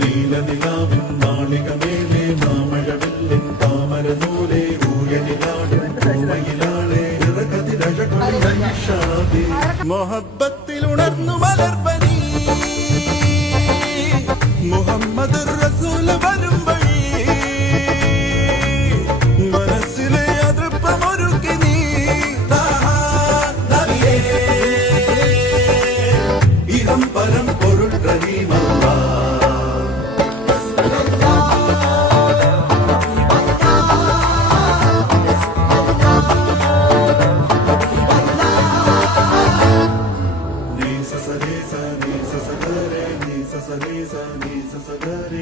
നീലനിലാവിൻ മാളികമേലെ മാമഴവില്ലിൻ താമരനൂലെ ഊയനിലാടും പൂമയിലാളെ ഇറകതിരഴകൊള്ളി മൊഹബത്തിൽ ഉണർന്നു മലർപ്പനി മുഹമ്മദ് റസൂൽ വരുമ്പോൾ